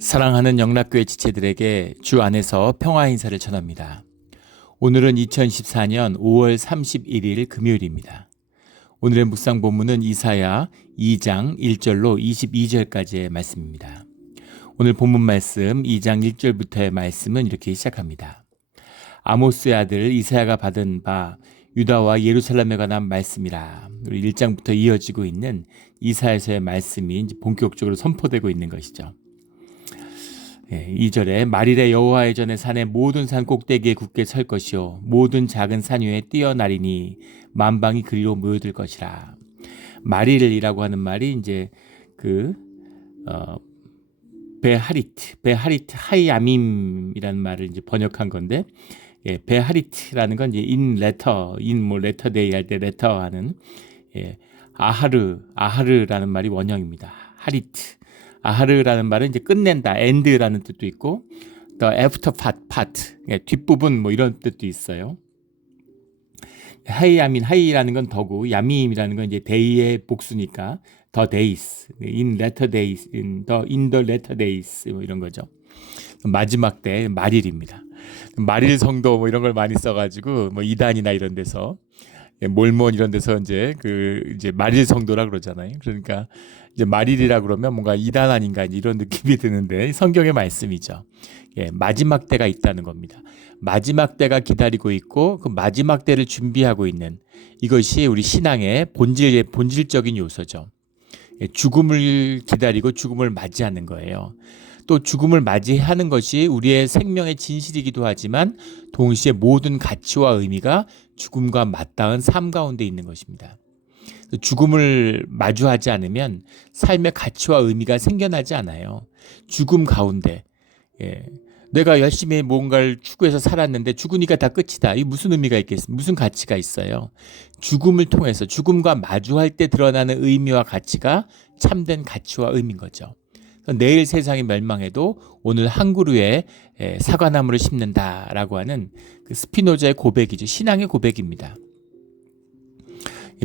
사랑하는 영락교회 지체들에게 주 안에서 평화 인사를 전합니다. 오늘은 2014년 5월 31일 금요일입니다. 오늘의 묵상 본문은 이사야 2장 1절로 22절까지의 말씀입니다. 오늘 본문 말씀 2장 1절부터의 말씀은 이렇게 시작합니다. 아모스의 아들 이사야가 받은 바 유다와 예루살렘에 관한 말씀이라. 우리 1장부터 이어지고 있는 이사야서의 말씀이 이제 본격적으로 선포되고 있는 것이죠. 2절에 말일에 여호와의 전에 산의 모든 산 꼭대기에 굳게 설 것이요 모든 작은 산 위에 뛰어나리니 만방이 그리로 모여들 것이라. 말일이라고 하는 말이 이제 베하리트 하이야밈이라는 말을 이제 번역한 건데, 베하리트라는 건 이제 레터데이 할 때 레터 하는 아하르라는 말이 원형입니다. 하리트. 아하르라는 말은 이제 끝낸다, end라는 뜻도 있고, the after part, 뒷부분 뭐 이런 뜻도 있어요. 하이라는 건 더고, 야밈이라는 건 이제 day의 복수니까 the days, in the latter days 뭐 이런 거죠. 마지막 때 말일입니다. 말일 성도 뭐 이런 걸 많이 써가지고 뭐 이단이나 이런 데서 몰몬 이런 데서 이제 말일 성도라 그러잖아요. 그러니까 이제 말일이라 그러면 뭔가 이단 아닌가 이런 느낌이 드는데 성경의 말씀이죠. 마지막 때가 있다는 겁니다. 마지막 때가 기다리고 있고 그 마지막 때를 준비하고 있는 이것이 우리 신앙의 본질적인 요소죠. 죽음을 기다리고 죽음을 맞이하는 거예요. 또 죽음을 맞이하는 것이 우리의 생명의 진실이기도 하지만 동시에 모든 가치와 의미가 죽음과 맞닿은 삶 가운데 있는 것입니다. 죽음을 마주하지 않으면 삶의 가치와 의미가 생겨나지 않아요. 죽음 가운데 내가 열심히 뭔가를 추구해서 살았는데 죽으니까 다 끝이다. 이게 무슨 의미가 있겠습니까? 무슨 가치가 있어요? 죽음을 통해서 죽음과 마주할 때 드러나는 의미와 가치가 참된 가치와 의미인 거죠. 내일 세상이 멸망해도 오늘 한 그루에 사과나무를 심는다라고 하는 그 스피노자의 고백이죠. 신앙의 고백입니다.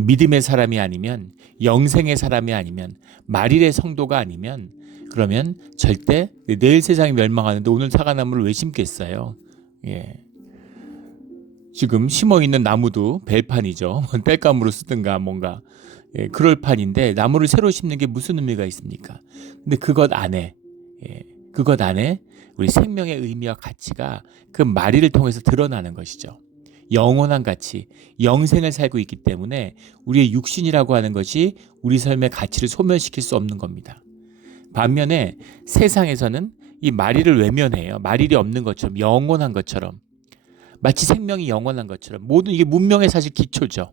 믿음의 사람이 아니면, 영생의 사람이 아니면, 말일의 성도가 아니면 그러면 절대 내일 세상이 멸망하는데 오늘 사과나무를 왜 심겠어요? 지금 심어있는 나무도 벨판이죠. 땔감으로 쓰든가 뭔가 그럴 판인데 나무를 새로 심는 게 무슨 의미가 있습니까? 근데 그것 안에 우리 생명의 의미와 가치가 그 말일을 통해서 드러나는 것이죠. 영원한 가치, 영생을 살고 있기 때문에 우리의 육신이라고 하는 것이 우리 삶의 가치를 소멸시킬 수 없는 겁니다. 반면에 세상에서는 이 말일을 외면해요. 말일이 없는 것처럼, 영원한 것처럼, 마치 생명이 영원한 것처럼. 모든 이게 문명의 사실 기초죠.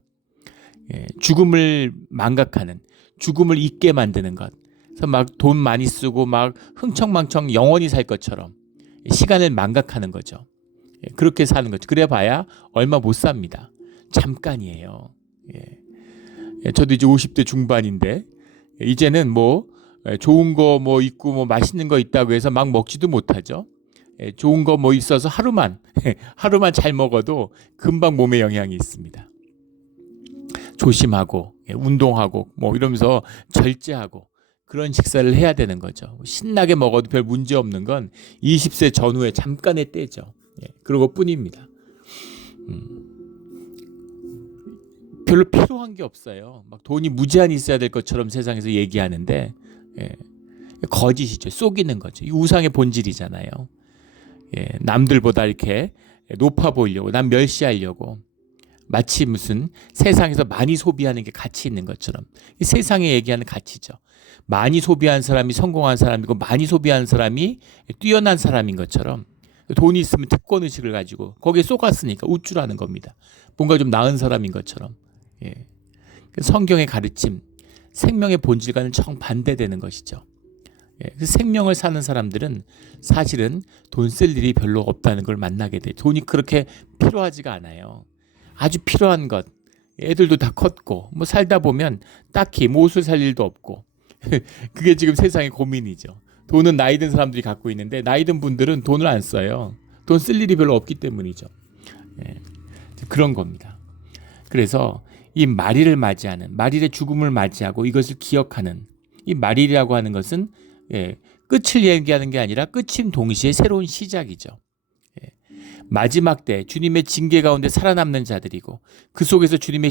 죽음을 망각하는, 죽음을 잊게 만드는 것. 그래서 막 돈 많이 쓰고 막 흥청망청 영원히 살 것처럼 시간을 망각하는 거죠. 그렇게 사는 거죠. 그래 봐야 얼마 못 삽니다. 잠깐이에요. 저도 이제 50대 중반인데 이제는 뭐 좋은 거 뭐 있고 뭐 맛있는 거 있다고 해서 막 먹지도 못하죠. 좋은 거 뭐 있어서 하루만 잘 먹어도 금방 몸에 영향이 있습니다. 조심하고 운동하고 뭐 이러면서 절제하고 그런 식사를 해야 되는 거죠. 신나게 먹어도 별 문제 없는 건 20세 전후에 잠깐의 때죠. 그러고 뿐입니다. 별로 필요한 게 없어요. 막 돈이 무제한이 있어야 될 것처럼 세상에서 얘기하는데 거짓이죠. 속이는 거죠. 이 우상의 본질이잖아요. 남들보다 이렇게 높아 보이려고, 남 멸시하려고, 마치 무슨 세상에서 많이 소비하는 게 가치 있는 것처럼. 이 세상에 얘기하는 가치죠. 많이 소비한 사람이 성공한 사람이고 많이 소비한 사람이 뛰어난 사람인 것처럼 돈이 있으면 특권의식을 가지고 거기에 쏘갔으니까 우쭐하는 겁니다. 뭔가 좀 나은 사람인 것처럼. 성경의 가르침, 생명의 본질과는 정반대되는 것이죠. 생명을 사는 사람들은 사실은 돈 쓸 일이 별로 없다는 걸 만나게 돼요. 돈이 그렇게 필요하지가 않아요. 아주 필요한 것, 애들도 다 컸고 뭐 살다 보면 딱히 뭐 옷을 살 일도 없고 그게 지금 세상의 고민이죠. 돈은 나이 든 사람들이 갖고 있는데 나이 든 분들은 돈을 안 써요. 돈 쓸 일이 별로 없기 때문이죠. 그런 겁니다. 그래서 이 말일을 맞이하는, 말일의 죽음을 맞이하고 이것을 기억하는 이 말일이라고 하는 것은 끝을 얘기하는 게 아니라 끝임 동시에 새로운 시작이죠. 예. 마지막 때 주님의 징계 가운데 살아남는 자들이고 그 속에서 주님의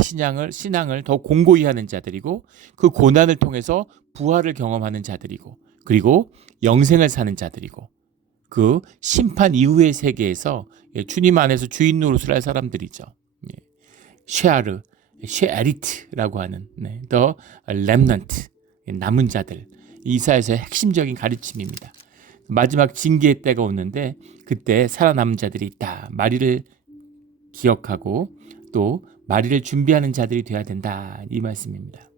신앙을 더 공고히 하는 자들이고 그 고난을 통해서 부활을 경험하는 자들이고 그리고 영생을 사는 자들이고 그 심판 이후의 세계에서 주님 안에서 주인 노릇을 할 사람들이죠. 쉐아리트라고 하는 더 렘넌트 남은 자들 이사야서의 핵심적인 가르침입니다. 마지막 징계의 때가 오는데 그때 살아남은 자들이 있다. 마리를 기억하고 또 마리를 준비하는 자들이 되어야 된다. 이 말씀입니다.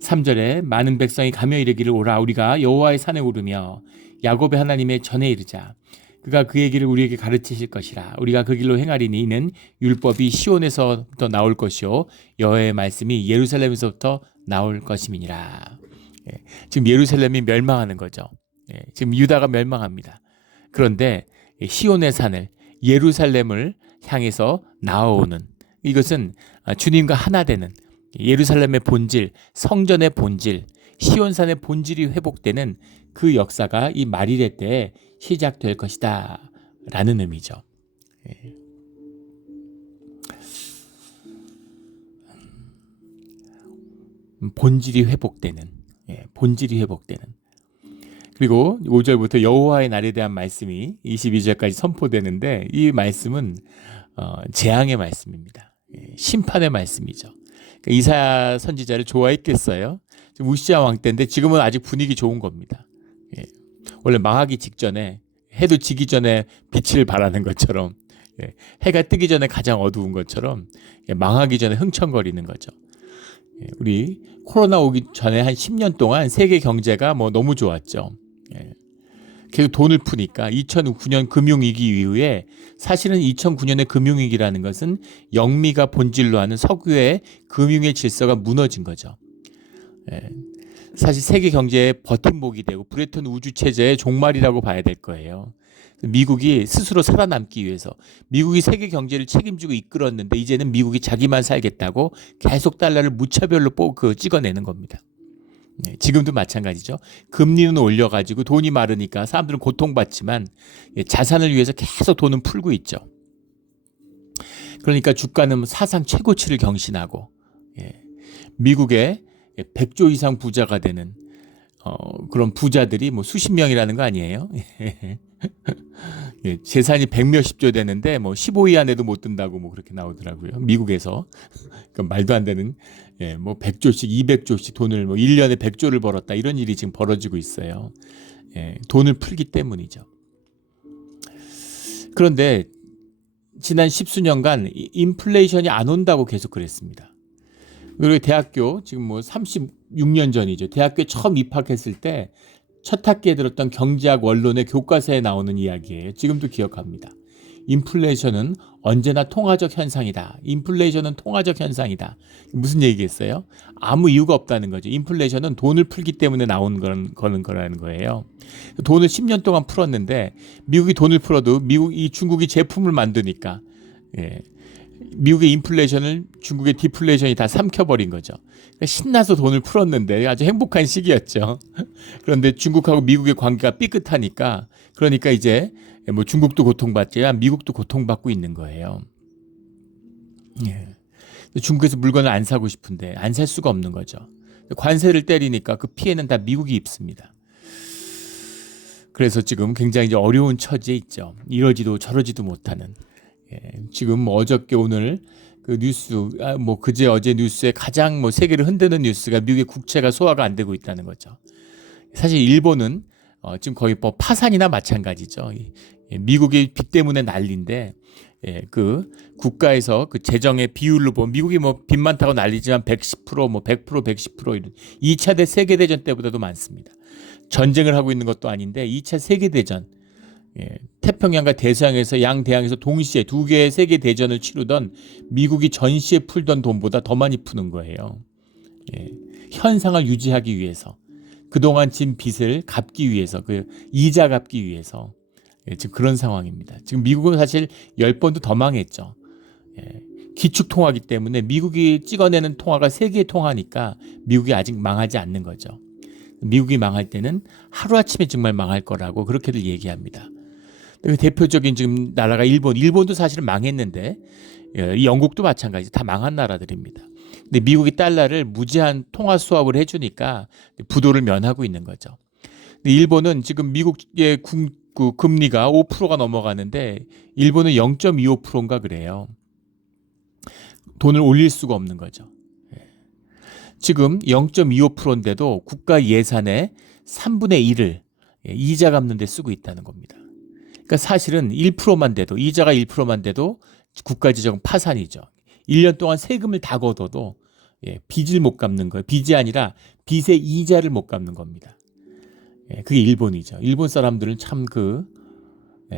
3절에 많은 백성이 가며 이르기를 오라 우리가 여호와의 산에 오르며 야곱의 하나님의 전에 이르자 그가 그의 길을 우리에게 가르치실 것이라 우리가 그 길로 행하리니 이는 율법이 시온에서부터 나올 것이요 여호와의 말씀이 예루살렘에서부터 나올 것임이니라. 지금 예루살렘이 멸망하는 거죠. 지금 유다가 멸망합니다. 그런데 시온의 산을 예루살렘을 향해서 나아오는 이것은 주님과 하나 되는 예루살렘의 본질, 성전의 본질, 시온산의 본질이 회복되는 그 역사가 이 마리레 때에 시작될 것이다 라는 의미죠. 본질이 회복되는 그리고 5절부터 여호와의 날에 대한 말씀이 22절까지 선포되는데 이 말씀은 재앙의 말씀입니다. 심판의 말씀이죠. 그러니까 이사야 선지자를 좋아했겠어요. 지금 우시야 왕 때인데 지금은 아직 분위기 좋은 겁니다. 원래 망하기 직전에 해도 지기 전에 빛을 발하는 것처럼 해가 뜨기 전에 가장 어두운 것처럼 망하기 전에 흥청거리는 거죠. 우리 코로나 오기 전에 한 10년 동안 세계 경제가 너무 좋았죠. 계속 돈을 푸니까 2009년 금융위기 이후에 사실은 2009년의 금융위기라는 것은 영미가 본질로 하는 석유의 금융의 질서가 무너진 거죠. 사실 세계 경제의 버팀목이 되고 브레튼 우주체제의 종말이라고 봐야 될 거예요. 미국이 스스로 살아남기 위해서 미국이 세계 경제를 책임지고 이끌었는데 이제는 미국이 자기만 살겠다고 계속 달러를 무차별로 찍어내는 겁니다. 지금도 마찬가지죠. 금리는 올려가지고 돈이 마르니까 사람들은 고통받지만 자산을 위해서 계속 돈은 풀고 있죠. 그러니까 주가는 사상 최고치를 경신하고 미국의 100조 이상 부자가 되는 그런 부자들이 수십 명이라는 거 아니에요? 재산이 100몇십조 되는데 15위 안에도 못 든다고 그렇게 나오더라고요. 미국에서. 그러니까 말도 안 되는 100조씩 200조씩 돈을 1년에 100조를 벌었다 이런 일이 지금 벌어지고 있어요. 돈을 풀기 때문이죠. 그런데 지난 10수년간 인플레이션이 안 온다고 계속 그랬습니다. 그리고 대학교 지금 36년 전이죠. 대학교에 처음 입학했을 때 첫 학기에 들었던 경제학 원론의 교과서에 나오는 이야기예요. 지금도 기억합니다. 인플레이션은 언제나 통화적 현상이다. 인플레이션은 통화적 현상이다. 무슨 얘기겠어요? 아무 이유가 없다는 거죠. 인플레이션은 돈을 풀기 때문에 나온 거라는 거예요. 돈을 10년 동안 풀었는데 미국이 돈을 풀어도 중국이 제품을 만드니까 미국의 인플레이션을 중국의 디플레이션이 다 삼켜버린 거죠. 신나서 돈을 풀었는데 아주 행복한 시기였죠. 그런데 중국하고 미국의 관계가 삐끗하니까 그러니까 이제 중국도 고통받지만 미국도 고통받고 있는 거예요. 중국에서 물건을 안 사고 싶은데 안 살 수가 없는 거죠. 관세를 때리니까 그 피해는 다 미국이 입습니다. 그래서 지금 굉장히 이제 어려운 처지에 있죠. 이러지도 저러지도 못하는. 지금 어저께 오늘 그 뉴스 그제 어제 뉴스에 가장 세계를 흔드는 뉴스가 미국의 국채가 소화가 안 되고 있다는 거죠. 사실 일본은 지금 거의 파산이나 마찬가지죠. 미국의 빚 때문에 난리인데 그 국가에서 그 재정의 비율로 보면 미국이 빚 많다고 난리지만 110%, 100%, 110% 이런 2차 세계대전 때보다도 많습니다. 전쟁을 하고 있는 것도 아닌데 2차 세계대전 태평양과 대서양에서 양대양에서 동시에 두 개의 세계 대전을 치르던 미국이 전시에 풀던 돈보다 더 많이 푸는 거예요. 현상을 유지하기 위해서 그동안 진 빚을 갚기 위해서 그 이자 갚기 위해서 지금 그런 상황입니다. 지금 미국은 사실 10번도 더 망했죠. 기축통화기 때문에 미국이 찍어내는 통화가 세계의 통화니까 미국이 아직 망하지 않는 거죠. 미국이 망할 때는 하루아침에 정말 망할 거라고 그렇게들 얘기합니다. 대표적인 지금 나라가 일본도 사실은 망했는데 이 영국도 마찬가지 다 망한 나라들입니다. 근데 미국이 달러를 무제한 통화 수합을 해주니까 부도를 면하고 있는 거죠. 근데 일본은 지금 미국의 금리가 5%가 넘어가는데 일본은 0.25%인가 그래요. 돈을 올릴 수가 없는 거죠. 지금 0.25%인데도 국가 예산의 3분의 1을 이자 갚는 데 쓰고 있다는 겁니다. 그러니까 사실은 1%만 돼도 이자가 1%만 돼도 국가재정 파산이죠. 1년 동안 세금을 다 걷어도 빚을 못 갚는 거예요. 빚이 아니라 빚의 이자를 못 갚는 겁니다. 그게 일본이죠. 일본 사람들은 참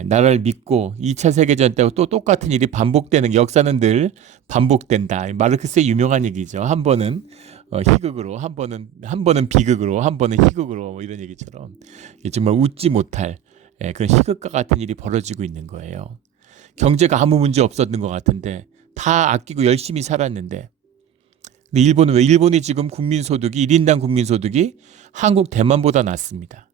나라를 믿고 2차 세계전 때하고 또 똑같은 일이 반복되는 역사는 늘 반복된다. 마르크스의 유명한 얘기죠. 한 번은 희극으로, 한 번은 비극으로, 한 번은 희극으로 뭐 이런 얘기처럼 정말 웃지 못할 그런 희극과 같은 일이 벌어지고 있는 거예요. 경제가 아무 문제 없었는 것 같은데 다 아끼고 열심히 살았는데 근데 일본은 왜? 일본이 지금 국민소득이 1인당 국민소득이 한국 대만보다 낮습니다.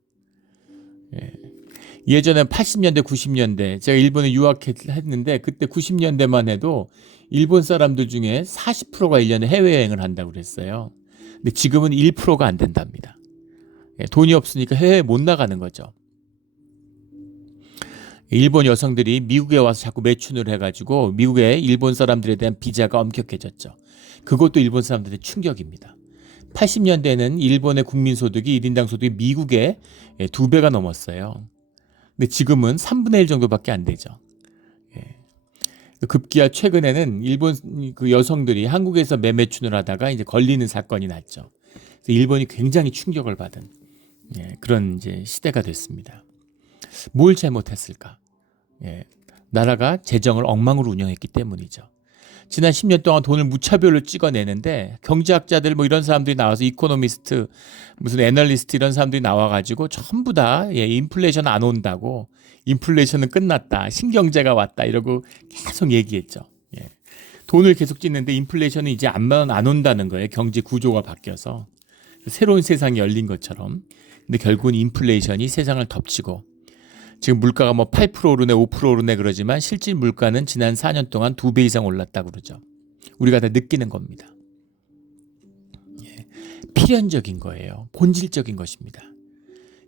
예전에 80년대 90년대 제가 일본에 유학했는데 그때 90년대만 해도 일본 사람들 중에 40%가 1년에 해외여행을 한다고 그랬어요. 근데 지금은 1%가 안 된답니다. 돈이 없으니까 해외에 못 나가는 거죠. 일본 여성들이 미국에 와서 자꾸 매춘을 해가지고 미국의 일본 사람들에 대한 비자가 엄격해졌죠. 그것도 일본 사람들의 충격입니다. 80년대에는 일본의 국민소득이 1인당 소득이 미국의 2배가 넘었어요. 근데 지금은 3분의 1 정도밖에 안 되죠. 급기야 최근에는 일본 여성들이 한국에서 매매춘을 하다가 이제 걸리는 사건이 났죠. 그래서 일본이 굉장히 충격을 받은 그런 이제 시대가 됐습니다. 뭘 잘못했을까? 나라가 재정을 엉망으로 운영했기 때문이죠. 지난 10년 동안 돈을 무차별로 찍어내는데 경제학자들 뭐 이런 사람들이 나와서 이코노미스트 무슨 애널리스트 이런 사람들이 나와가지고 전부 다 인플레이션 안 온다고 인플레이션은 끝났다 신경제가 왔다 이러고 계속 얘기했죠. 돈을 계속 찍는데 인플레이션은 이제 안 온다는 거예요. 경제 구조가 바뀌어서 새로운 세상이 열린 것처럼. 근데 결국은 인플레이션이 세상을 덮치고 지금 물가가 뭐 8% 오르네 5% 오르네 그러지만 실질 물가는 지난 4년 동안 2배 이상 올랐다고 그러죠. 우리가 다 느끼는 겁니다. 필연적인 거예요. 본질적인 것입니다.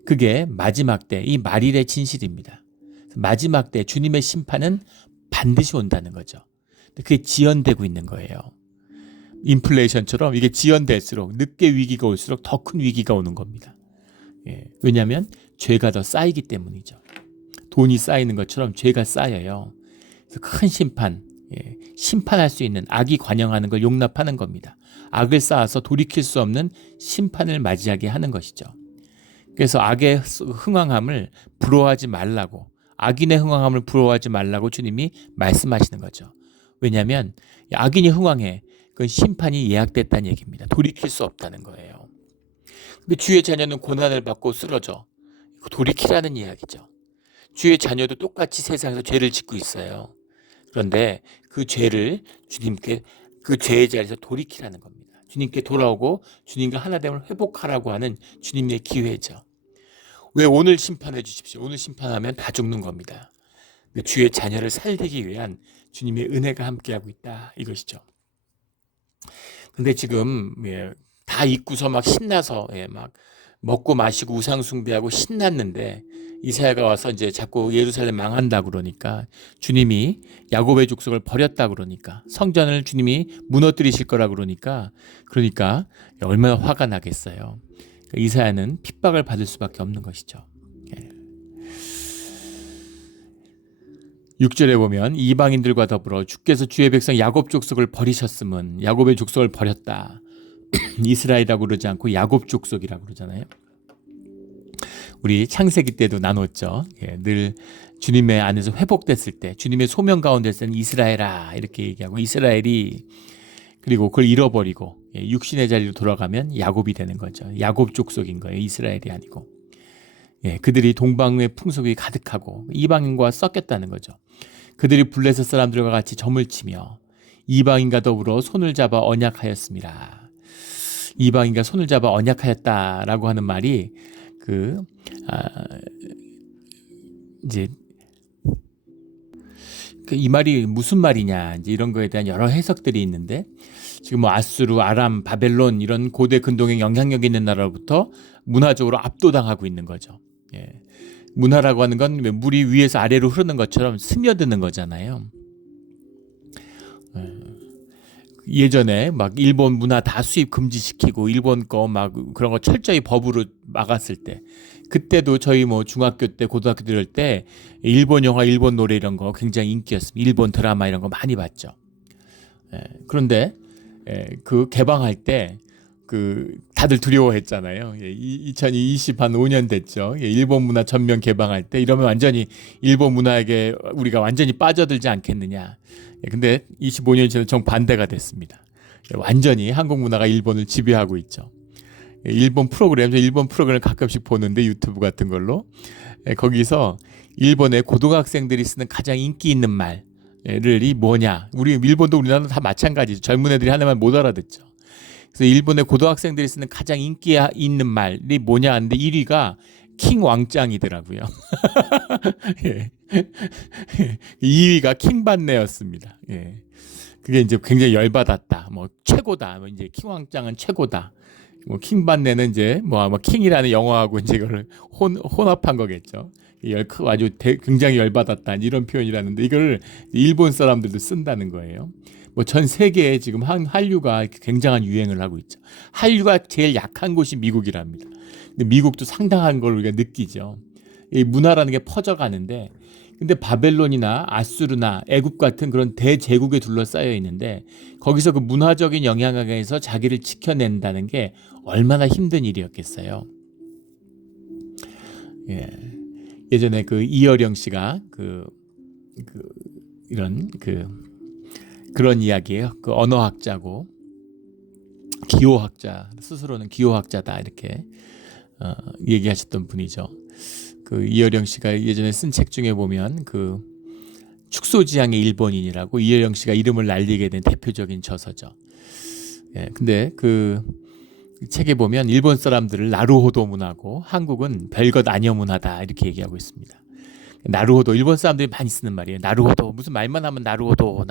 그게 마지막 때 이 말일의 진실입니다. 마지막 때 주님의 심판은 반드시 온다는 거죠. 그게 지연되고 있는 거예요. 인플레이션처럼 이게 지연될수록 늦게 위기가 올수록 더 큰 위기가 오는 겁니다. 왜냐하면 죄가 더 쌓이기 때문이죠. 돈이 쌓이는 것처럼 죄가 쌓여요. 그래서 큰 심판할 수 있는 악이 관영하는 걸 용납하는 겁니다. 악을 쌓아서 돌이킬 수 없는 심판을 맞이하게 하는 것이죠. 그래서 악의 흥왕함을 부러워하지 말라고 악인의 흥왕함을 부러워하지 말라고 주님이 말씀하시는 거죠. 왜냐하면 악인이 흥왕해 그건 심판이 예약됐다는 얘기입니다. 돌이킬 수 없다는 거예요. 근데 주의 자녀는 고난을 받고 쓰러져. 돌이키라는 이야기죠. 주의 자녀도 똑같이 세상에서 죄를 짓고 있어요. 그런데 그 죄를 주님께 그 죄의 자리에서 돌이키라는 겁니다. 주님께 돌아오고 주님과 하나됨을 회복하라고 하는 주님의 기회죠. 왜 오늘 심판해 주십시오. 오늘 심판하면 다 죽는 겁니다. 근데 주의 자녀를 살리기 위한 주님의 은혜가 함께하고 있다 이것이죠. 근데 지금 다 잊고서 막 신나서 막 먹고 마시고 우상 숭배하고 신났는데 이사야가 와서 이제 자꾸 예루살렘 망한다 그러니까 주님이 야곱의 족속을 버렸다 그러니까 성전을 주님이 무너뜨리실 거라 그러니까 얼마나 화가 나겠어요. 그러니까 이사야는 핍박을 받을 수밖에 없는 것이죠. 6절에 보면 이방인들과 더불어 주께서 주의 백성 야곱 족속을 버리셨음은 야곱의 족속을 버렸다. 이스라엘이라고 그러지 않고 야곱 족속이라고 그러잖아요. 우리 창세기 때도 나눴죠. 늘 주님의 안에서 회복됐을 때 주님의 소명 가운데 있을 때는 이스라엘아 이렇게 얘기하고 이스라엘이 그리고 그걸 잃어버리고 육신의 자리로 돌아가면 야곱이 되는 거죠. 야곱 족속인 거예요. 이스라엘이 아니고. 그들이 동방의 풍속이 가득하고 이방인과 섞였다는 거죠. 그들이 블레셋 사람들과 같이 점을 치며 이방인과 더불어 손을 잡아 언약하였습니다. 이방인과 손을 잡아 언약하였다라고 하는 말이 그 이제 이 말이 무슨 말이냐 이제 이런 거에 대한 여러 해석들이 있는데 지금 뭐 아수르, 아람, 바벨론 이런 고대 근동의 영향력 있는 나라로부터 문화적으로 압도당하고 있는 거죠. 예. 문화라고 하는 건 물이 위에서 아래로 흐르는 것처럼 스며드는 거잖아요. 예전에 막 일본 문화 다 수입 금지시키고 일본 거 막 그런 거 철저히 법으로 막았을 때 그때도 저희 뭐 중학교 때 고등학교 들을 때 일본 영화, 일본 노래 이런 거 굉장히 인기였습니다. 일본 드라마 이런 거 많이 봤죠. 그런데 그 개방할 때 그 다들 두려워했잖아요. 2025년 됐죠. 일본 문화 전면 개방할 때 이러면 완전히 일본 문화에게 우리가 완전히 빠져들지 않겠느냐. 근데 25년 전에 정반대가 됐습니다. 완전히 한국 문화가 일본을 지배하고 있죠. 일본 프로그램을 가끔씩 보는데 유튜브 같은 걸로 거기서 일본의 고등학생들이 쓰는 가장 인기 있는 말이 뭐냐. 우리 일본도 우리나라도 다 마찬가지죠. 젊은 애들이 하는 말 못 알아듣죠. 그래서 일본의 고등학생들이 쓰는 가장 인기 있는 말이 뭐냐 하는데 1위가 킹 왕짱이더라고요. 예. 2위가 킹반네였습니다. 예. 그게 이제 굉장히 열받았다. 뭐 최고다. 뭐 이제 킹 왕짱은 최고다. 뭐 킹반네는 이제 뭐 킹이라는 영어하고 이제 이걸 혼합한 거겠죠. 아주 굉장히 열받았다. 이런 표현이라는데 이걸 일본 사람들도 쓴다는 거예요. 뭐 전 세계에 지금 한류가 굉장한 유행을 하고 있죠. 한류가 제일 약한 곳이 미국이랍니다. 근데 미국도 상당한 걸 우리가 느끼죠. 이 문화라는 게 퍼져가는데, 근데 바벨론이나 아수르나 애굽 같은 그런 대제국에 둘러싸여 있는데 거기서 그 문화적인 영향력에서 자기를 지켜낸다는 게 얼마나 힘든 일이었겠어요. 예. 예전에 그 이어령 씨가 그런 이야기예요. 그 언어학자고 기호학자, 스스로는 기호학자다 이렇게 얘기하셨던 분이죠. 그 이어령 씨가 예전에 쓴 책 중에 보면 그 축소지향의 일본인이라고 이어령 씨가 이름을 날리게 된 대표적인 저서죠. 예, 근데 그 책에 보면 일본 사람들을 나루호도 문화고 한국은 별것 아니여 문화다 이렇게 얘기하고 있습니다. 나루호도 일본 사람들이 많이 쓰는 말이에요. 나루호도 무슨 말만 하면 나루호도.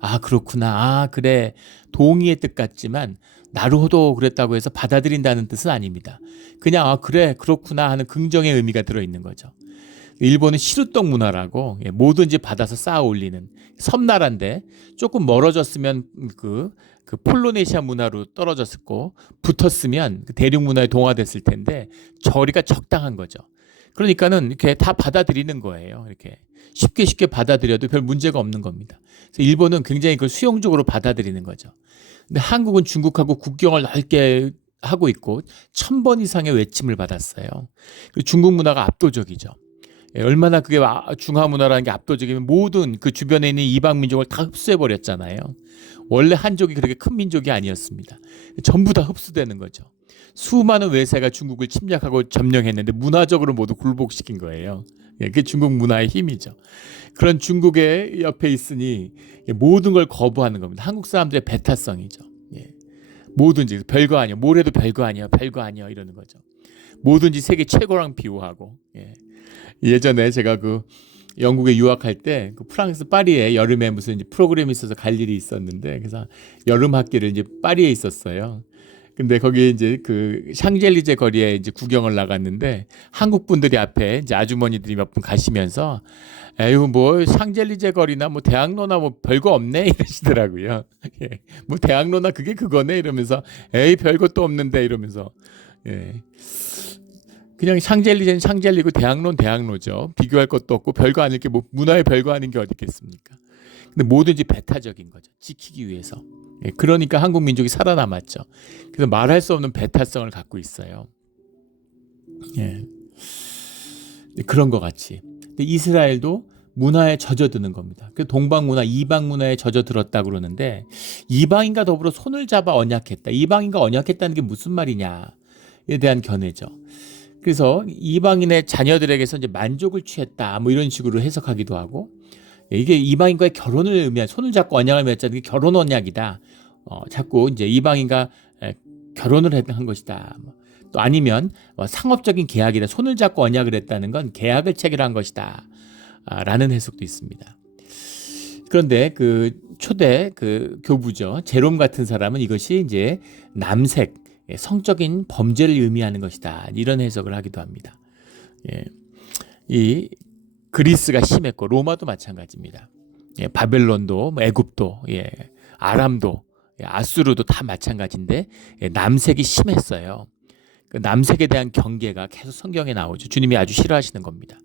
아 그렇구나. 아 그래. 동의의 뜻 같지만 나루호도 그랬다고 해서 받아들인다는 뜻은 아닙니다. 그냥 아 그래 그렇구나 하는 긍정의 의미가 들어있는 거죠. 일본은 시루떡 문화라고 뭐든지 받아서 쌓아 올리는 섬나라인데 조금 멀어졌으면 그 폴리네시아 문화로 떨어졌고 붙었으면 대륙 문화에 동화됐을 텐데 저리가 적당한 거죠. 그러니까는 이렇게 다 받아들이는 거예요. 이렇게 쉽게 받아들여도 별 문제가 없는 겁니다. 그래서 일본은 굉장히 그걸 수용적으로 받아들이는 거죠. 근데 한국은 중국하고 국경을 넓게 하고 있고 1000번 이상의 외침을 받았어요. 그리고 중국 문화가 압도적이죠. 얼마나 그게 중화 문화라는 게 압도적이면 모든 그 주변에 있는 이방 민족을 다 흡수해 버렸잖아요. 원래 한족이 그렇게 큰 민족이 아니었습니다. 전부 다 흡수되는 거죠. 수많은 외세가 중국을 침략하고 점령했는데 문화적으로 모두 굴복시킨 거예요. 그게 중국 문화의 힘이죠. 그런 중국의 옆에 있으니 모든 걸 거부하는 겁니다. 한국 사람들의 배타성이죠. 뭐든지 별거 아니야. 뭘 해도 별거 아니야. 이러는 거죠. 뭐든지 세계 최고랑 비유하고. 예전에 제가 그 영국에 유학할 때 그 프랑스 파리에 여름에 무슨 이제 프로그램이 있어서 갈 일이 있었는데 그래서 여름 학기를 이제 파리에 있었어요. 근데 거기에 이제 그 샹젤리제 거리에 이제 구경을 나갔는데 한국 분들이 앞에 이제 아주머니들이 몇 분 가시면서 에휴 뭐 샹젤리제 거리나 뭐 대학로나 뭐 별거 없네 이러시더라고요. 뭐 대학로나 그게 그거네 이러면서 에이 별것도 없는데 이러면서 그냥 샹젤리제는 샹젤리고 대학로는 대학로죠. 비교할 것도 없고 별거 아닐 게 뭐 문화에 별거 아닌 게 어디 있겠습니까? 근데 뭐든지 배타적인 거죠. 지키기 위해서. 그러니까 한국 민족이 살아남았죠. 그래서 말할 수 없는 배타성을 갖고 있어요. 그런 것 같이. 근데 이스라엘도 문화에 젖어드는 겁니다. 그 동방 문화, 이방 문화에 젖어들었다 그러는데 이방인과 더불어 손을 잡아 언약했다. 이방인과 언약했다는 게 무슨 말이냐에 대한 견해죠. 그래서 이방인의 자녀들에게서 이제 만족을 취했다. 뭐 이런 식으로 해석하기도 하고 이게 이방인과의 결혼을 의미한 손을 잡고 언약을 맺자는 게 결혼 언약이다. 자꾸 이제 이방인과 결혼을 한 것이다. 또 아니면 상업적인 계약이다. 손을 잡고 언약을 했다는 건 계약을 체결한 것이다. 라는 해석도 있습니다. 그런데 그 초대 그 교부죠. 제롬 같은 사람은 이것이 이제 남색, 성적인 범죄를 의미하는 것이다. 이런 해석을 하기도 합니다. 예. 이 그리스가 심했고 로마도 마찬가지입니다. 예, 바벨론도 애굽도 아람도 아수르도 다 마찬가지인데 남색이 심했어요. 그 남색에 대한 경계가 계속 성경에 나오죠. 주님이 아주 싫어하시는 겁니다.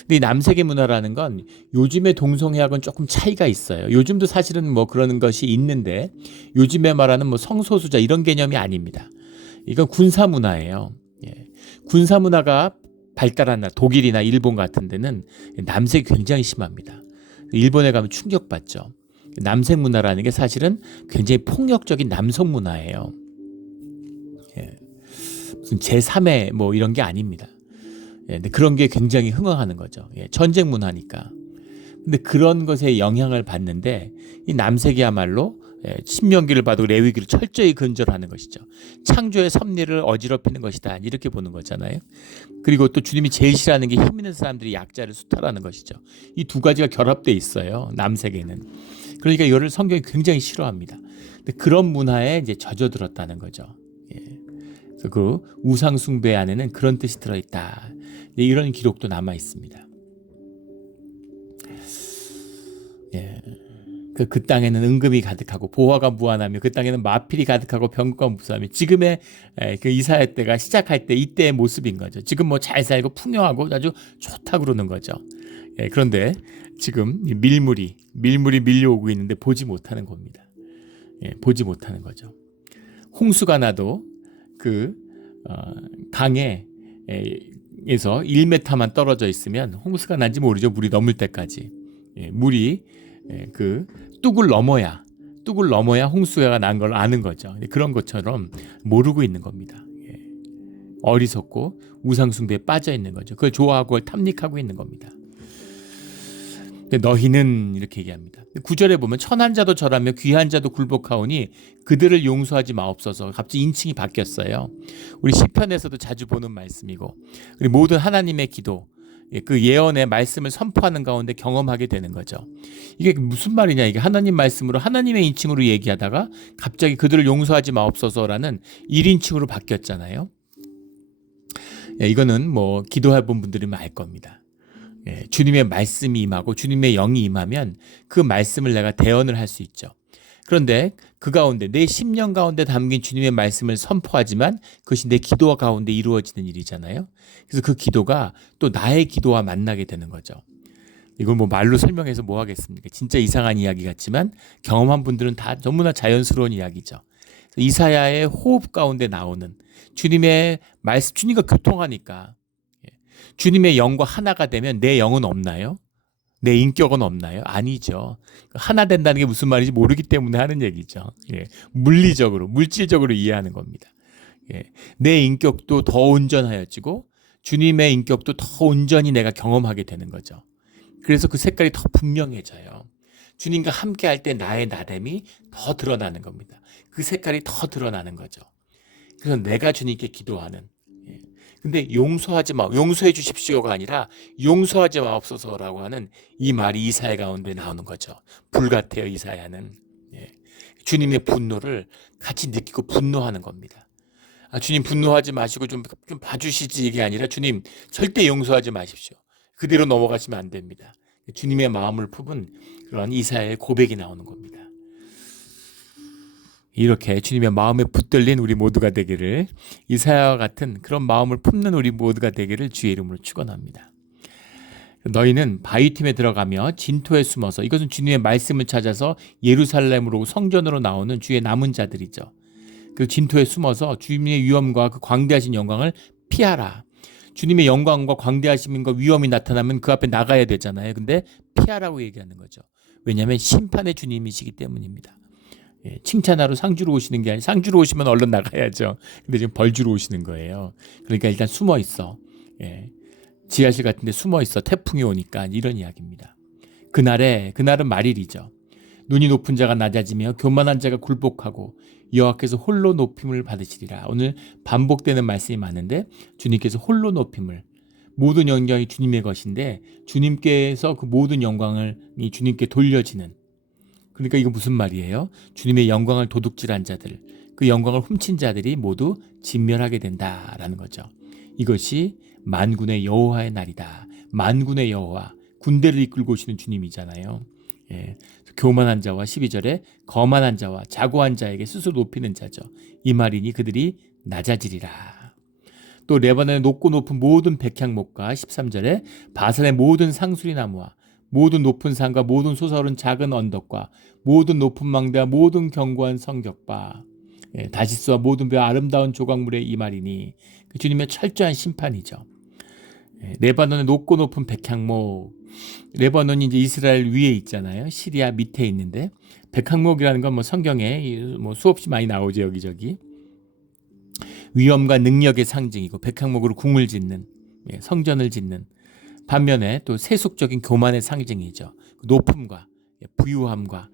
근데 이 남색의 문화라는 건 요즘의 동성애하고는 조금 차이가 있어요. 요즘도 사실은 뭐 그런 것이 있는데 요즘에 말하는 뭐 성소수자 이런 개념이 아닙니다. 이건 군사 문화예요. 군사 문화가 발달한 독일이나 일본 같은 데는 남색이 굉장히 심합니다. 일본에 가면 충격받죠. 남색 문화라는 게 사실은 굉장히 폭력적인 남성 문화예요. 무슨 제3의 뭐 이런 게 아닙니다. 근데 그런 게 굉장히 흥황하는 거죠. 전쟁 문화니까. 근데 그런 것에 영향을 받는데 이 남색이야말로 신명기를 봐도 레위기를 철저히 근절하는 것이죠. 창조의 섭리를 어지럽히는 것이다. 이렇게 보는 거잖아요. 그리고 또 주님이 제일 싫어하는 게 힘 있는 사람들이 약자를 수탈하는 것이죠. 이 두 가지가 결합돼 있어요. 남색에는. 그러니까 이거를 성경이 굉장히 싫어합니다. 근데 그런 문화에 이제 젖어들었다는 거죠. 그래서 그 우상 숭배 안에는 그런 뜻이 들어있다. 이런 기록도 남아 있습니다. 그 땅에는 은금이 가득하고 보화가 무한하며 그 땅에는 마필이 가득하고 병거가 무수하며 지금의 그 이사야 때가 시작할 때 이때의 모습인 거죠. 지금 뭐 잘 살고 풍요하고 아주 좋다 그러는 거죠. 그런데 지금 밀물이 밀려오고 있는데 보지 못하는 겁니다. 보지 못하는 거죠. 홍수가 나도 그 강에서 1m만 떨어져 있으면 홍수가 난지 모르죠. 물이 넘을 때까지. 물이 그 뚝을 넘어야 홍수가 난 걸 아는 거죠. 그런 것처럼 모르고 있는 겁니다. 어리석고 우상숭배에 빠져 있는 거죠. 그걸 좋아하고 그걸 탐닉하고 있는 겁니다. 너희는 이렇게 얘기합니다. 9절에 보면 천한 자도 절하며 귀한 자도 굴복하오니 그들을 용서하지 마옵소서. 갑자기 인칭이 바뀌었어요. 우리 시편에서도 자주 보는 말씀이고 우리 모든 하나님의 기도 그 예언의 말씀을 선포하는 가운데 경험하게 되는 거죠. 이게 무슨 말이냐. 이게 하나님 말씀으로 하나님의 인칭으로 얘기하다가 갑자기 그들을 용서하지 마옵소서라는 1인칭으로 바뀌었잖아요. 이거는 뭐 기도해본 분들이면 알 겁니다. 주님의 말씀이 임하고 주님의 영이 임하면 그 말씀을 내가 대언을 할 수 있죠. 그런데 그 가운데 내 심령 가운데 담긴 주님의 말씀을 선포하지만 그것이 내 기도 가운데 이루어지는 일이잖아요. 그래서 그 기도가 또 나의 기도와 만나게 되는 거죠. 이걸 뭐 말로 설명해서 뭐 하겠습니까? 진짜 이상한 이야기 같지만 경험한 분들은 다 너무나 자연스러운 이야기죠. 이사야의 호흡 가운데 나오는 주님의 말씀, 주님과 교통하니까 주님의 영과 하나가 되면 내 영은 없나요? 내 인격은 없나요? 아니죠. 하나 된다는 게 무슨 말인지 모르기 때문에 하는 얘기죠. 물리적으로, 물질적으로 이해하는 겁니다. 내 인격도 더 온전하여지고 주님의 인격도 더 온전히 내가 경험하게 되는 거죠. 그래서 그 색깔이 더 분명해져요. 주님과 함께 할 때 나의 나됨이 더 드러나는 겁니다. 그 색깔이 더 드러나는 거죠. 그래서 내가 주님께 기도하는 근데 용서하지 마, 용서해 주십시오가 아니라 용서하지 마옵소서라고 하는 이 말이 이사야 가운데 나오는 거죠. 불같아요, 이사야는. 주님의 분노를 같이 느끼고 분노하는 겁니다. 주님 분노하지 마시고 좀 봐주시지 이게 아니라 주님 절대 용서하지 마십시오. 그대로 넘어가시면 안 됩니다. 주님의 마음을 품은 그런 이사야의 고백이 나오는 겁니다. 이렇게 주님의 마음에 붙들린 우리 모두가 되기를 이사야와 같은 그런 마음을 품는 우리 모두가 되기를 주의 이름으로 축원합니다. 너희는 바위틈에 들어가며 진토에 숨어서 이것은 주님의 말씀을 찾아서 예루살렘으로 성전으로 나오는 주의 남은 자들이죠. 그 진토에 숨어서 주님의 위엄과 그 광대하신 영광을 피하라. 주님의 영광과 광대하심과 위엄이 나타나면 그 앞에 나가야 되잖아요. 근데 피하라고 얘기하는 거죠. 왜냐하면 심판의 주님이시기 때문입니다. 칭찬하러 상주로 오시는 게 아니라 상주로 오시면 얼른 나가야죠. 근데 지금 벌주로 오시는 거예요. 그러니까 일단 숨어 있어. 지하실 같은 데 숨어 있어. 태풍이 오니까 이런 이야기입니다. 그날은 말일이죠. 눈이 높은 자가 낮아지며 교만한 자가 굴복하고 여호와께서 홀로 높임을 받으시리라. 오늘 반복되는 말씀이 많은데 주님께서 홀로 높임을, 모든 영광이 주님의 것인데 주님께서 그 모든 영광을 주님께 돌려지는, 그러니까 이거 무슨 말이에요? 주님의 영광을 도둑질한 자들, 그 영광을 훔친 자들이 모두 진멸하게 된다라는 거죠. 이것이 만군의 여호와의 날이다. 만군의 여호와, 군대를 이끌고 오시는 주님이잖아요. 예, 교만한 자와 12절에 거만한 자와 자고한 자에게 스스로 높이는 자죠. 이 말이니 그들이 낮아지리라. 또 레바논의 높고 높은 모든 백향목과 13절에 바산의 모든 상수리 나무와 모든 높은 산과 모든 솟아오른 작은 언덕과 모든 높은 망대와 모든 견고한 성벽과 다시스와 모든 배 아름다운 조각물의 이 말이니 그 주님의 철저한 심판이죠. 레바논의 높고 높은 백향목, 레바논이 이제 이스라엘 위에 있잖아요. 시리아 밑에 있는데 백향목이라는 건 뭐 성경에 뭐 수없이 많이 나오죠. 여기저기 위엄과 능력의 상징이고 백향목으로 궁을 짓는, 성전을 짓는, 반면에 또 세속적인 교만의 상징이죠. 높음과 부유함과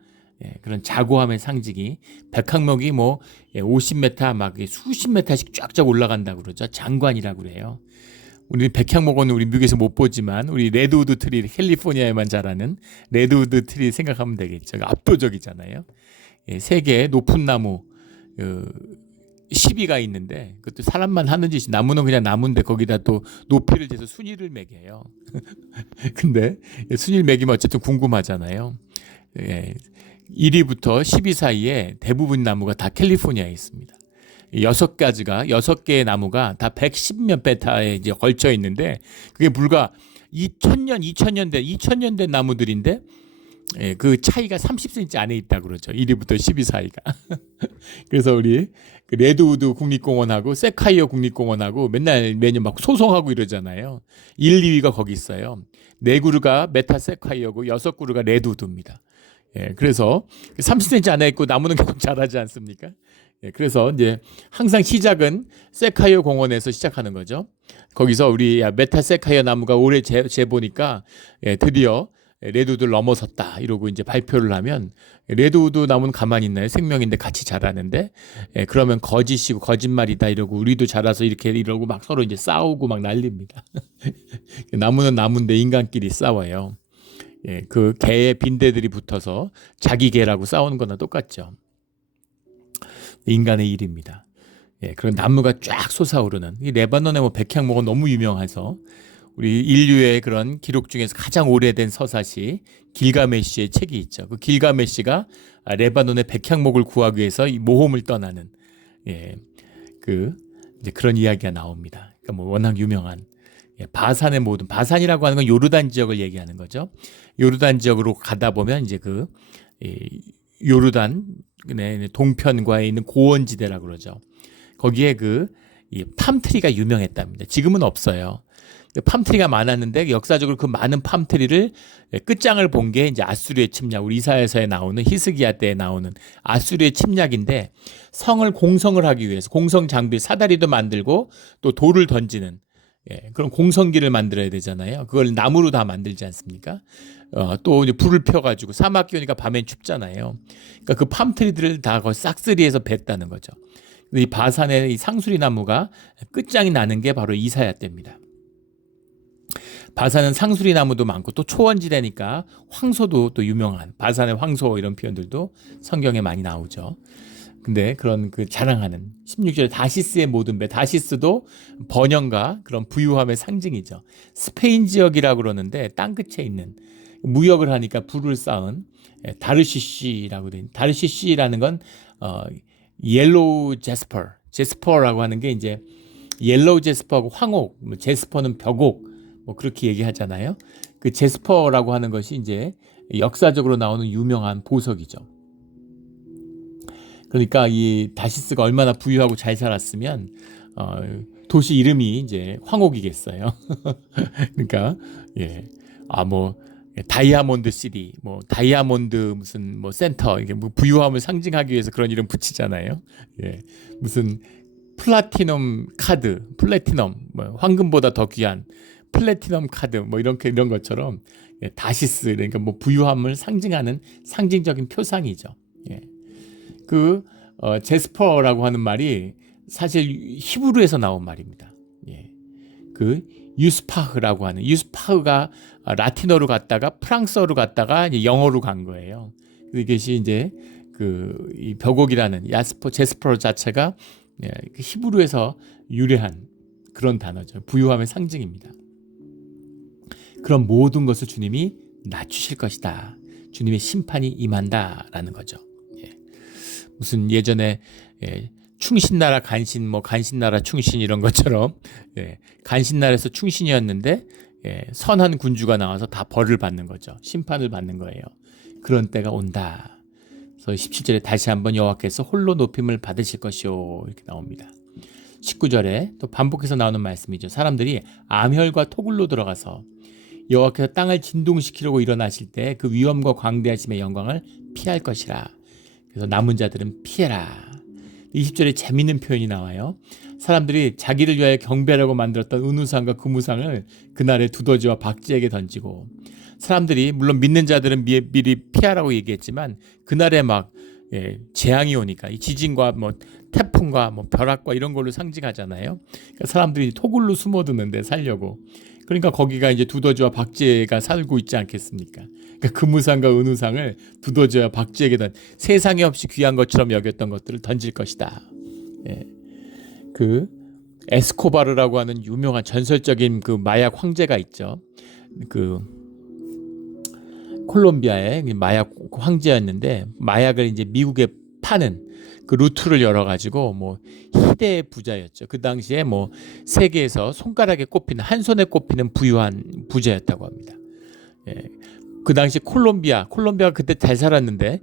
그런 자고함의 상징이, 백향목이 뭐 50m 막 수십 m씩 쫙쫙 올라간다고 그러죠. 장관이라고 그래요. 우리 백향목은 우리 미국에서 못 보지만 우리 레드우드 트리, 캘리포니아에만 자라는 레드우드 트리 생각하면 되겠죠. 압도적이잖아요. 세계의 높은 나무 10위가 있는데 그것도 사람만 하는 짓이, 나무는 그냥 나무인데 거기다 또 높이를 재서 순위를 매겨요. 근데 순위를 매기면 어쨌든 궁금하잖아요. 1위부터 10위 사이에 대부분 나무가 다 캘리포니아에 있습니다. 6개의 나무가 다 110몇 베타에 이제 걸쳐 있는데 그게 불과 2000년 된 나무들인데 그 차이가 30cm 안에 있다 그러죠. 1위부터 10위 사이가. 그래서 우리 그 레드우드 국립공원하고 세카이어 국립공원하고 매년 막 소송하고 이러잖아요. 1, 2위가 거기 있어요. 4그루가 메타 세카이어고 6그루가 레드우드입니다. 그래서 30cm 안에 있고 나무는 계속 자라지 않습니까? 그래서 이제 항상 시작은 세카이어 공원에서 시작하는 거죠. 거기서 우리 메타 세카이어 나무가 올해 재보니까 드디어 레드우드를 넘어섰다 이러고 이제 발표를 하면, 레드우드 나무는 가만히 있나요? 생명인데 같이 자라는데, 그러면 거짓이고 거짓말이다 이러고 우리도 자라서 이렇게 이러고 막 서로 이제 싸우고 막 난립니다. 나무는 나무인데 인간끼리 싸워요. 그 개의 빈대들이 붙어서 자기 개라고 싸우는 거나 똑같죠. 인간의 일입니다. 그런 나무가 쫙 솟아오르는, 이 레바논의 뭐 백향목은 너무 유명해서 우리 인류의 그런 기록 중에서 가장 오래된 서사시 길가메시의 책이 있죠. 그 길가메시가 레바논의 백향목을 구하기 위해서 이 모험을 떠나는 이제 그런 이야기가 나옵니다. 그러니까 뭐 워낙 유명한 바산의 모든, 바산이라고 하는 건 요르단 지역을 얘기하는 거죠. 요르단 지역으로 가다 보면 이제 그 요르단 동편과에 있는 고원지대라고 그러죠. 거기에 그 팜트리가 유명했답니다. 지금은 없어요. 팜트리가 많았는데 역사적으로 그 많은 팜트리를 끝장을 본 게 이제 아수르의 침략, 우리 이사야서에 나오는 히스기야 때에 나오는 아수르의 침략인데, 성을 공성을 하기 위해서 공성 장비, 사다리도 만들고 또 돌을 던지는 그런 공성기를 만들어야 되잖아요. 그걸 나무로 다 만들지 않습니까? 또 이제 불을 펴가지고 사막 기오니까 밤엔 춥잖아요. 그러니까 그 팜트리들을 다 거의 싹쓸이해서 뱄다는 거죠. 이 바산의 이 상수리 나무가 끝장이 나는 게 바로 이사야 때입니다. 바산은 상수리 나무도 많고 또 초원지대니까 황소도 또 유명한, 바산의 황소 이런 표현들도 성경에 많이 나오죠. 근데 그런 그 자랑하는 16절에 다시스의 모든 배, 다시스도 번영과 그런 부유함의 상징이죠. 스페인 지역이라고 그러는데 땅끝에 있는, 무역을 하니까 부를 쌓은 다르시시라고 된, 다르시시라는 건 옐로우 제스퍼라고 하는 게 이제 옐로우 제스퍼하고 황옥, 제스퍼는 벽옥 뭐 그렇게 얘기하잖아요. 그 제스퍼라고 하는 것이 이제 역사적으로 나오는 유명한 보석이죠. 그러니까 이 다시스가 얼마나 부유하고 잘 살았으면 도시 이름이 이제 황옥이겠어요. 그러니까 뭐 다이아몬드 시티, 뭐 다이아몬드 무슨 뭐 센터, 이게 뭐 부유함을 상징하기 위해서 그런 이름 붙이잖아요. 무슨 플래티넘 카드, 플래티넘, 뭐 황금보다 더 귀한 플래티넘 카드 뭐 이런 것처럼 다시스 그러니까 뭐 부유함을 상징하는 상징적인 표상이죠. 예. 제스퍼라고 하는 말이 사실 히브리에서 나온 말입니다. 예. 유스파흐라고 하는 유스파흐가 라틴어로 갔다가 프랑스어로 갔다가 이제 영어로 간 거예요. 이것이 이제 이 벽옥이라는 제스퍼 자체가 히브리에서 유래한 그런 단어죠. 부유함의 상징입니다. 그런 모든 것을 주님이 낮추실 것이다. 주님의 심판이 임한다라는 거죠. 예. 무슨 예전에 충신나라 간신, 간신나라 충신 이런 것처럼 간신나라에서 충신이었는데 선한 군주가 나와서 다 벌을 받는 거죠. 심판을 받는 거예요. 그런 때가 온다. 그래서 17절에 다시 한번 여호와께서 홀로 높임을 받으실 것이요 이렇게 나옵니다. 19절에 또 반복해서 나오는 말씀이죠. 사람들이 암혈과 토굴로 들어가서 여호와께서 땅을 진동시키려고 일어나실 때 그 위엄과 광대하심의 영광을 피할 것이라. 그래서 남은 자들은 피해라. 20절에 재미있는 표현이 나와요. 사람들이 자기를 위하여 경배하려고 만들었던 은우상과 금우상을 그날에 두더지와 박쥐에게 던지고, 사람들이 물론 믿는 자들은 미리 피하라고 얘기했지만 그날에 재앙이 오니까 이 지진과 태풍과 벼락과 이런 걸로 상징하잖아요. 그러니까 사람들이 토굴로 숨어드는데 살려고. 그러니까 거기가 이제 두더지와 박쥐가 살고 있지 않겠습니까? 그러니까 금우상과 은우상을 두더지와 박쥐에게 세상에 없이 귀한 것처럼 여겼던 것들을 던질 것이다. 예. 에스코바르라고 하는 유명한 전설적인 마약 황제가 있죠. 콜롬비아의 마약 황제였는데 마약을 이제 미국에 파는 그 루트를 열어가지고 희대의 부자였죠. 그 당시에 세계에서 손가락에 꼽히는 한 손에 꼽히는 부유한 부자였다고 합니다. 예. 그 당시 콜롬비아가 그때 잘 살았는데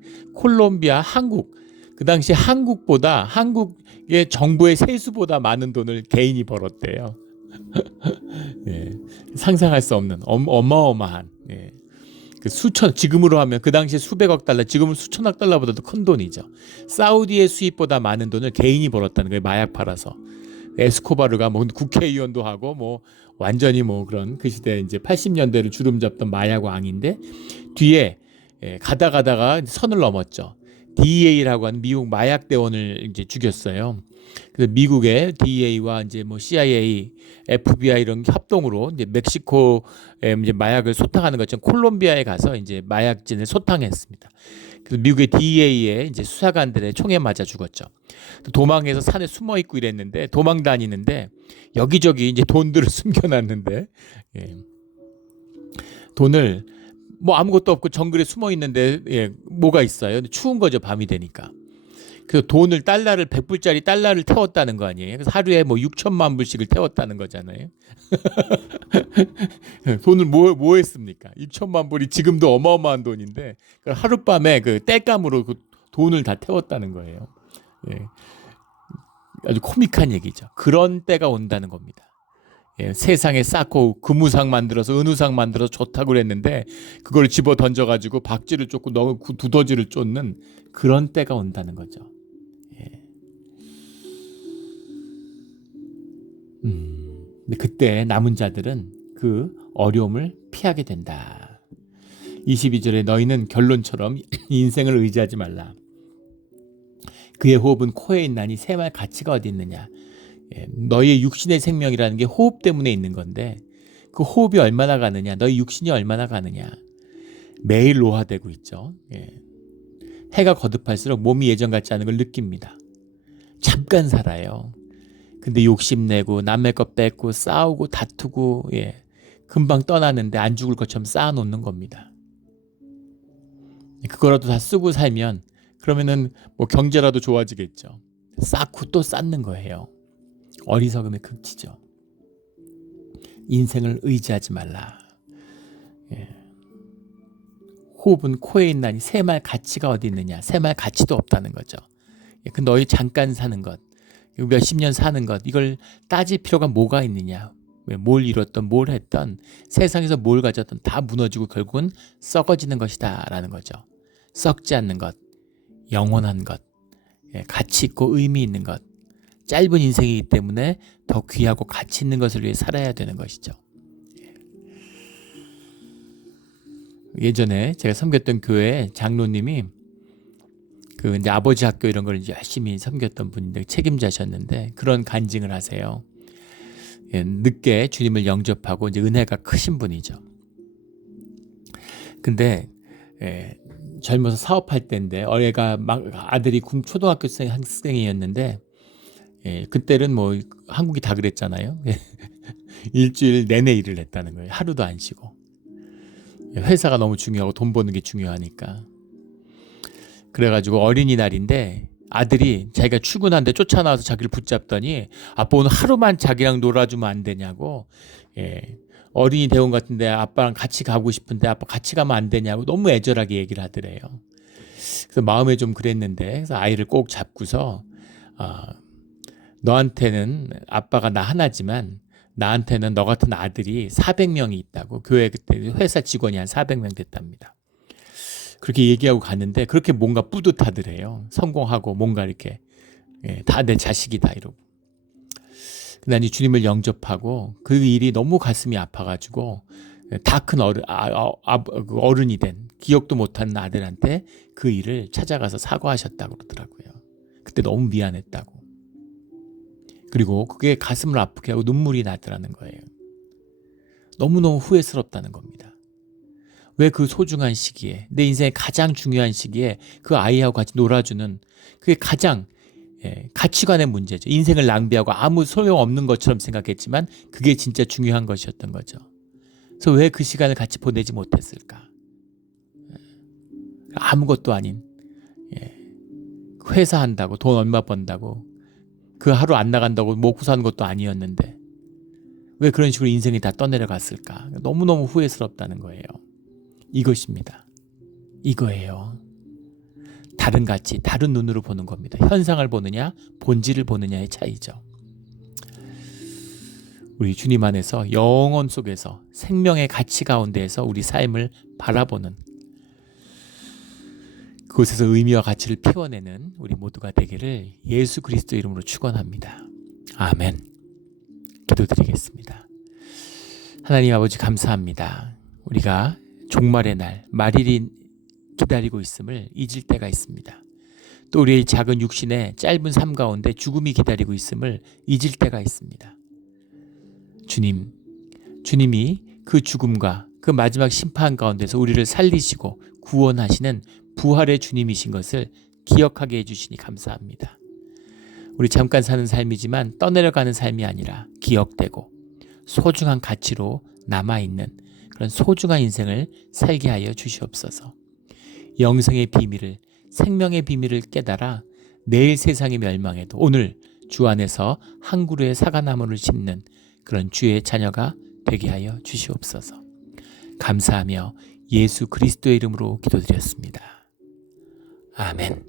한국 그 당시 한국의 정부의 세수보다 많은 돈을 개인이 벌었대요. 예. 상상할 수 없는 어마어마한. 예. 지금으로 하면 그 당시에 수백억 달러, 지금은 수천억 달러보다도 큰 돈이죠. 사우디의 수입보다 많은 돈을 개인이 벌었다는 거예요. 마약 팔아서. 에스코바르가 국회의원도 하고 완전히 그런 그 시대 이제 80년대를 주름잡던 마약 왕인데 뒤에 가다가 선을 넘었죠. DEA라고 하는 미국 마약 대원을 이제 죽였어요. 그래서 미국의 DEA와 이제 CIA, FBI 이런 협동으로 이제 멕시코에 이제 마약을 소탕하는 것처럼 콜롬비아에 가서 이제 마약진을 소탕했습니다. 그래서 미국의 DEA의 이제 수사관들의 총에 맞아 죽었죠. 도망해서 산에 숨어 있고 이랬는데 도망 다니는데 여기저기 이제 돈들을 숨겨놨는데 돈을 아무것도 없고 정글에 숨어 있는데 뭐가 있어요? 근데 추운 거죠. 밤이 되니까. 그래서 달러를 100불짜리 달러를 태웠다는 거 아니에요? 그래서 하루에 6천만 불씩을 태웠다는 거잖아요. 돈을 뭐 했습니까? 6천만 불이 지금도 어마어마한 돈인데 하룻밤에 땔감으로 돈을 다 태웠다는 거예요. 예. 아주 코믹한 얘기죠. 그런 때가 온다는 겁니다. 예, 세상에 쌓고 금우상 만들어서 은우상 만들어서 좋다고 그랬는데 그걸 집어 던져가지고 박쥐를 쫓고 두더지를 쫓는 그런 때가 온다는 거죠. 예. 근데 그때 남은 자들은 그 어려움을 피하게 된다. 22절에 너희는 결론처럼 인생을 의지하지 말라. 그의 호흡은 코에 있나니 새말 가치가 어디 있느냐. 너희의 육신의 생명이라는 게 호흡 때문에 있는 건데 그 호흡이 얼마나 가느냐, 너희 육신이 얼마나 가느냐. 매일 노화되고 있죠. 해가 거듭할수록 몸이 예전 같지 않은 걸 느낍니다. 잠깐 살아요. 근데 욕심내고 남의 것 뺏고 싸우고 다투고 금방 떠나는데 안 죽을 것처럼 쌓아놓는 겁니다. 그거라도 다 쓰고 살면 그러면은 경제라도 좋아지겠죠. 쌓고 또 쌓는 거예요. 어리석음의 극치죠. 인생을 의지하지 말라. 호흡은 코에 있나니 새말 가치가 어디 있느냐. 새말 가치도 없다는 거죠. 그 너희 잠깐 사는 것, 몇십 년 사는 것, 이걸 따질 필요가 뭐가 있느냐. 뭘 이뤘던 뭘 했던 세상에서 뭘 가졌던 다 무너지고 결국은 썩어지는 것이다 라는 거죠. 썩지 않는 것, 영원한 것, 가치 있고 의미 있는 것, 짧은 인생이기 때문에 더 귀하고 가치 있는 것을 위해 살아야 되는 것이죠. 예전에 제가 섬겼던 교회 장로님이 그 이제 아버지 학교 이런 걸 이제 열심히 섬겼던 분인데 책임자셨는데 그런 간증을 하세요. 예, 늦게 주님을 영접하고 이제 은혜가 크신 분이죠. 근데 젊어서 사업할 때인데 애가 막 아들이 초등학교 학생이었는데 그때는 뭐 한국이 다 그랬잖아요. 일주일 내내 일을 했다는 거예요. 하루도 안 쉬고. 회사가 너무 중요하고 돈 버는 게 중요하니까. 그래가지고 어린이날인데 아들이 자기가 출근하는데 쫓아나와서 자기를 붙잡더니 아빠 오늘 하루만 자기랑 놀아주면 안 되냐고. 어린이 대원 같은데 아빠랑 같이 가고 싶은데 아빠 같이 가면 안 되냐고 너무 애절하게 얘기를 하더래요. 그래서 마음에 좀 그랬는데 그래서 아이를 꼭 잡고서 너한테는 아빠가 나 하나지만 나한테는 너 같은 아들이 400명이 있다고. 교회 그때 회사 직원이 한 400명 됐답니다. 그렇게 얘기하고 갔는데 그렇게 뭔가 뿌듯하더래요. 성공하고 뭔가 이렇게 다 내 자식이다 이러고. 난 이 주님을 영접하고 그 일이 너무 가슴이 아파가지고 다 큰 어른이 된 기억도 못하는 아들한테 그 일을 찾아가서 사과하셨다고 그러더라고요. 그때 너무 미안했다고. 그리고 그게 가슴을 아프게 하고 눈물이 나더라는 거예요. 너무너무 후회스럽다는 겁니다. 왜 그 소중한 시기에 내 인생의 가장 중요한 시기에 그 아이하고 같이 놀아주는 그게 가장 가치관의 문제죠. 인생을 낭비하고 아무 소용없는 것처럼 생각했지만 그게 진짜 중요한 것이었던 거죠. 그래서 왜 그 시간을 같이 보내지 못했을까? 아무것도 아닌 회사 한다고 돈 얼마 번다고 그 하루 안 나간다고 먹고 사는 것도 아니었는데 왜 그런 식으로 인생이 다 떠내려갔을까? 너무너무 후회스럽다는 거예요. 이것입니다. 이거예요. 다른 가치, 다른 눈으로 보는 겁니다. 현상을 보느냐, 본질을 보느냐의 차이죠. 우리 주님 안에서 영혼 속에서 생명의 가치 가운데에서 우리 삶을 바라보는 그곳에서 의미와 가치를 피워내는 우리 모두가 되기를 예수 그리스도 이름으로 축원합니다. 아멘. 기도드리겠습니다. 하나님 아버지 감사합니다. 우리가 종말의 날, 말일이 기다리고 있음을 잊을 때가 있습니다. 또 우리의 작은 육신의 짧은 삶 가운데 죽음이 기다리고 있음을 잊을 때가 있습니다. 주님이 그 죽음과 그 마지막 심판 가운데서 우리를 살리시고 구원하시는 부활의 주님이신 것을 기억하게 해주시니 감사합니다. 우리 잠깐 사는 삶이지만 떠내려가는 삶이 아니라 기억되고 소중한 가치로 남아있는 그런 소중한 인생을 살게 하여 주시옵소서. 영생의 비밀을, 생명의 비밀을 깨달아 내일 세상이 멸망해도 오늘 주 안에서 한 그루의 사과나무를 심는 그런 주의 자녀가 되게 하여 주시옵소서. 감사하며 예수 그리스도의 이름으로 기도드렸습니다. 아멘.